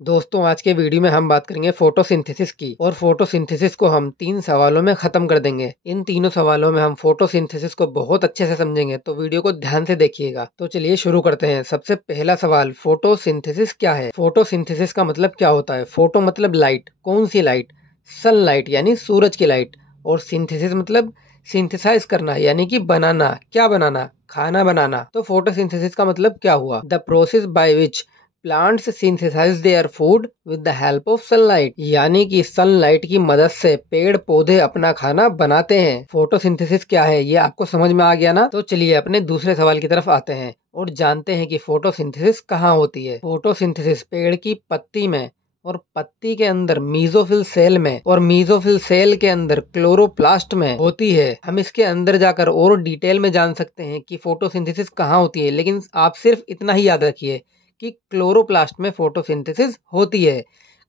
दोस्तों आज के वीडियो में हम बात करेंगे फोटोसिंथेसिस की और फोटोसिंथेसिस को हम 3 सवालों में खत्म कर देंगे। इन तीनों सवालों में हम फोटोसिंथेसिस को बहुत अच्छे से समझेंगे, तो वीडियो को ध्यान से देखिएगा। तो चलिए शुरू करते हैं। सबसे पहला सवाल, फोटोसिंथेसिस क्या है? फोटोसिंथेसिस का मतलब क्या होता है? फोटो मतलब लाइट। कौन सी लाइट? सनलाइट यानी सूरज की लाइट। और सिंथेसिस मतलब सिंथेसाइज करना यानी कि बनाना। क्या बनाना? खाना बनाना। तो फोटोसिंथेसिस का मतलब क्या हुआ? The process by which plants synthesize their food with the help of sunlight, यानी कि सनलाइट की मदद से पेड़ पौधे अपना खाना बनाते हैं। फोटोसिंथेसिस क्या है ये आपको समझ में आ गया ना? तो चलिए अपने दूसरे सवाल की तरफ आते हैं और जानते हैं कि फोटोसिंथेसिस कहाँ होती है। फोटोसिंथेसिस पेड़ की पत्ती में और पत्ती के अंदर मीजोफिल सेल में और मीजोफिल सेल के अंदर क्लोरोप्लास्ट में होती है। हम इसके अंदर जाकर और डिटेल में जान सकते हैं कि फोटोसिंथेसिस कहाँ होती है, लेकिन आप सिर्फ इतना ही याद रखिए कि क्लोरोप्लास्ट में फोटोसिंथेसिस होती है।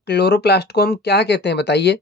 क्लोरोप्लास्ट को हम क्या कहते हैं बताइए?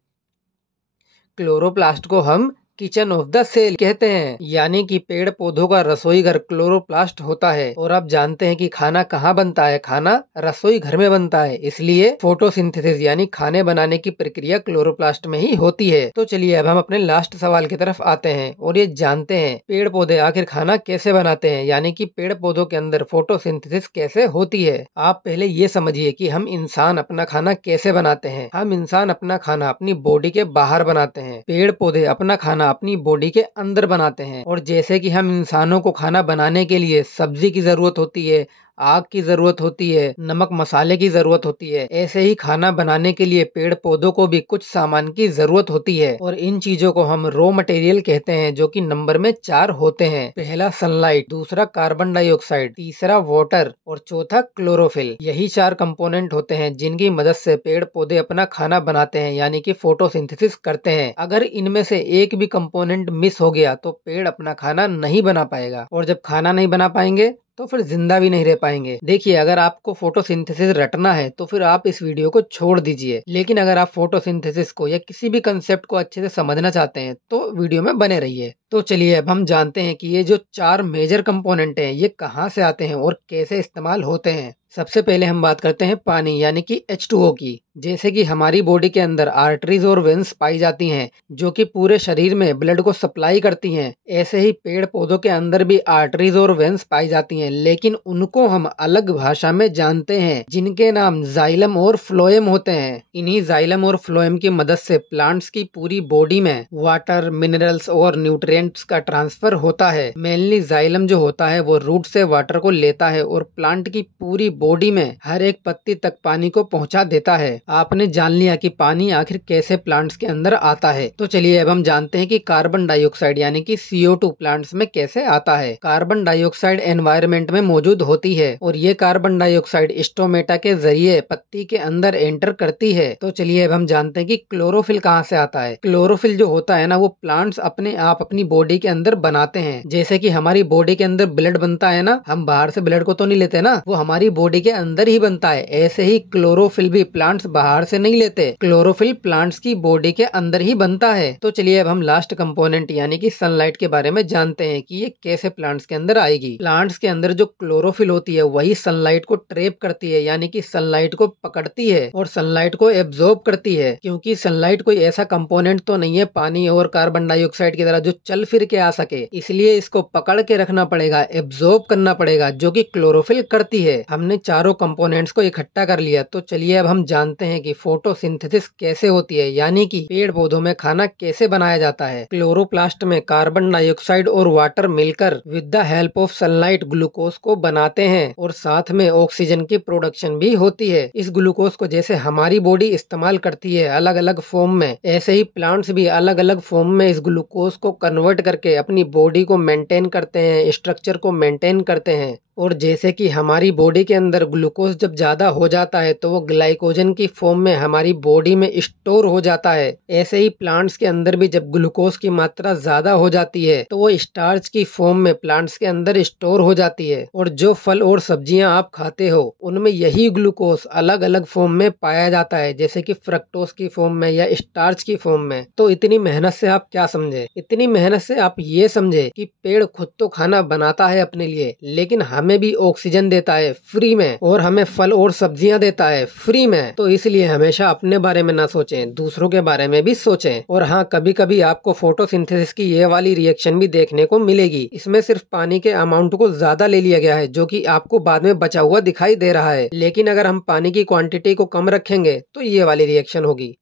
क्लोरोप्लास्ट को हम किचन ऑफ द सेल कहते हैं, यानी कि पेड़ पौधों का रसोई घर क्लोरोप्लास्ट होता है। और आप जानते हैं कि खाना कहाँ बनता है? खाना रसोई घर में बनता है। इसलिए फोटोसिंथेसिस यानी खाने बनाने की प्रक्रिया क्लोरोप्लास्ट में ही होती है। तो चलिए अब हम अपने लास्ट सवाल की तरफ आते हैं और ये जानते हैं पेड़ पौधे आखिर खाना कैसे बनाते हैं, यानी कि पेड़ पौधों के अंदर फोटोसिंथेसिस कैसे होती है। आप पहले ये समझिए कि हम इंसान अपना खाना कैसे बनाते हैं। हम इंसान अपना खाना अपनी बॉडी के बाहर बनाते हैं, पेड़ पौधे अपना खाना अपनी बॉडी के अंदर बनाते हैं। और जैसे कि हम इंसानों को खाना बनाने के लिए सब्जी की जरूरत होती है, आग की जरूरत होती है, नमक मसाले की जरूरत होती है, ऐसे ही खाना बनाने के लिए पेड़ पौधों को भी कुछ सामान की जरूरत होती है। और इन चीजों को हम रॉ मटेरियल कहते हैं, जो कि नंबर में 4 होते हैं। पहला सनलाइट, दूसरा कार्बन डाइऑक्साइड, तीसरा वाटर और चौथा क्लोरोफिल। यही 4 कंपोनेंट होते हैं जिनकी मदद से पेड़ पौधे अपना खाना बनाते हैं, यानी कि फोटोसिंथेसिस करते हैं। अगर इनमें से एक भी कंपोनेंट मिस हो गया तो पेड़ अपना खाना नहीं बना पाएगा, और जब खाना नहीं बना पाएंगे तो फिर जिंदा भी नहीं रह पाएंगे। देखिए, अगर आपको फोटोसिंथेसिस रटना है तो फिर आप इस वीडियो को छोड़ दीजिए, लेकिन अगर आप फोटोसिंथेसिस को या किसी भी कंसेप्ट को अच्छे से समझना चाहते हैं तो वीडियो में बने रहिए। तो चलिए अब हम जानते हैं कि ये जो 4 मेजर कंपोनेंट हैं ये कहाँ से आते हैं और कैसे इस्तेमाल होते हैं। सबसे पहले हम बात करते हैं पानी यानी कि H2O की। जैसे कि हमारी बॉडी के अंदर आर्टरीज और वेन्स पाई जाती हैं, जो कि पूरे शरीर में ब्लड को सप्लाई करती हैं, ऐसे ही पेड़ पौधों के अंदर भी आर्टरीज और वेन्स पाई जाती हैं, लेकिन उनको हम अलग भाषा में जानते हैं, जिनके नाम जाइलम और फ्लोएम होते हैं। इन्हीं जाइलम और फ्लोएम की मदद से प्लांट्स की पूरी बॉडी में वाटर, मिनरल्स और न्यूट्रिएंट्स का ट्रांसफर होता है। मेनली जाइलम जो होता है वो रूट से वाटर को लेता है और प्लांट की पूरी बॉडी में हर एक पत्ती तक पानी को पहुंचा देता है। आपने जान लिया कि पानी आखिर कैसे प्लांट्स के अंदर आता है। तो चलिए अब हम जानते हैं कि कार्बन डाइऑक्साइड यानी कि CO2 प्लांट्स में कैसे आता है। कार्बन डाइऑक्साइड एनवायरनमेंट में मौजूद होती है और ये कार्बन डाइऑक्साइड स्टोमेटा के जरिए पत्ती के अंदर एंटर करती है। तो चलिए अब हम जानते हैं कि क्लोरोफिल कहाँ से आता है। क्लोरोफिल जो होता है ना, वो प्लांट्स अपने आप अपनी बॉडी के अंदर बनाते हैं। जैसे कि हमारी बॉडी के अंदर ब्लड बनता है ना, हम बाहर से ब्लड को तो नहीं लेते ना, वो हमारी बॉडी के अंदर ही बनता है। ऐसे ही क्लोरोफिल भी प्लांट्स बाहर से नहीं लेते, क्लोरोफिल प्लांट्स की बॉडी के अंदर ही बनता है। तो चलिए अब हम लास्ट कंपोनेंट यानी कि सनलाइट के बारे में जानते हैं कि ये कैसे प्लांट्स के अंदर आएगी। प्लांट्स के अंदर जो क्लोरोफिल होती है वही सनलाइट को ट्रैप करती है, यानी कि सनलाइट को पकड़ती है और सनलाइट को एब्जॉर्ब करती है। क्योंकि सनलाइट कोई ऐसा कंपोनेंट तो नहीं है पानी और कार्बन डाइऑक्साइड की तरह जो चल फिर के आ सके, इसलिए इसको पकड़ के रखना पड़ेगा, एब्जॉर्ब करना पड़ेगा, जो कि क्लोरोफिल करती है। हमने चारों कंपोनेंट्स को इकट्ठा कर लिया। तो चलिए अब हम जानते हैं कि फोटोसिंथेसिस कैसे होती है, यानी कि पेड़ पौधों में खाना कैसे बनाया जाता है। क्लोरोप्लास्ट में कार्बन डाइऑक्साइड और वाटर मिलकर with the help of sunlight glucose को बनाते हैं और साथ में ऑक्सीजन की प्रोडक्शन भी होती है। इस ग्लूकोज को जैसे हमारी बॉडी इस्तेमाल करती है अलग अलग फॉर्म में, ऐसे ही प्लांट्स भी अलग अलग फॉर्म में इस ग्लूकोज को कन्वर्ट करके अपनी बॉडी को मेंटेन करते हैं, स्ट्रक्चर को मेंटेन करते हैं। और जैसे कि हमारी बॉडी के अंदर ग्लूकोज जब ज्यादा हो जाता है तो वो ग्लाइकोजन की फॉर्म में हमारी बॉडी में स्टोर हो जाता है, ऐसे ही प्लांट्स के अंदर भी जब ग्लूकोज की मात्रा ज्यादा हो जाती है तो वो स्टार्च की फॉर्म में प्लांट्स के अंदर स्टोर हो जाती है। और जो फल और सब्जियां आप खाते हो उनमें यही ग्लूकोज अलग अलग फॉर्म में पाया जाता है, जैसे कि फ्रक्टोज की फॉर्म में या स्टार्च की फॉर्म में। तो इतनी मेहनत से आप क्या समझे? इतनी मेहनत से आप ये समझे कि पेड़ खुद तो खाना बनाता है अपने लिए, लेकिन हमें हमें भी ऑक्सीजन देता है फ्री में, और हमें फल और सब्जियां देता है फ्री में। तो इसलिए हमेशा अपने बारे में ना सोचें, दूसरों के बारे में भी सोचें। और हाँ, कभी कभी आपको फोटोसिंथेसिस की ये वाली रिएक्शन भी देखने को मिलेगी। इसमें सिर्फ पानी के अमाउंट को ज्यादा ले लिया गया है, जो कि आपको बाद में बचा हुआ दिखाई दे रहा है। लेकिन अगर हम पानी की क्वांटिटी को कम रखेंगे तो ये वाली रिएक्शन होगी।